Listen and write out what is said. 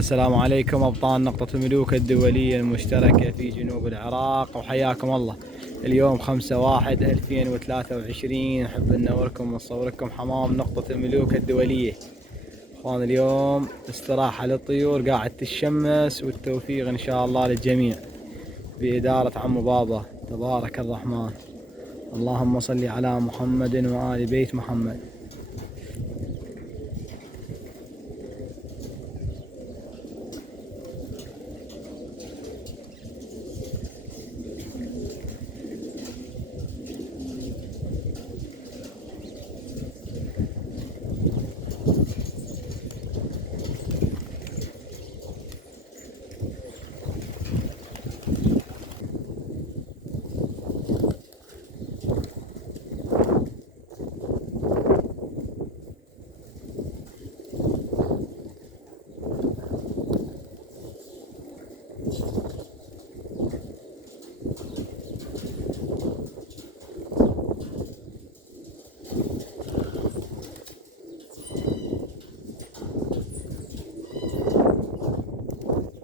السلام عليكم أبطال نقطة الملوك الدولية المشتركة في جنوب العراق، وحياكم الله. اليوم 5/1/2023. نحب ننوركم ونصوركم حمام نقطة الملوك الدولية. اخوان اليوم استراحة للطيور قاعد تشمس، والتوفيق ان شاء الله للجميع بإدارة عمو بابا تبارك الرحمن. اللهم صل على محمد وآل بيت محمد.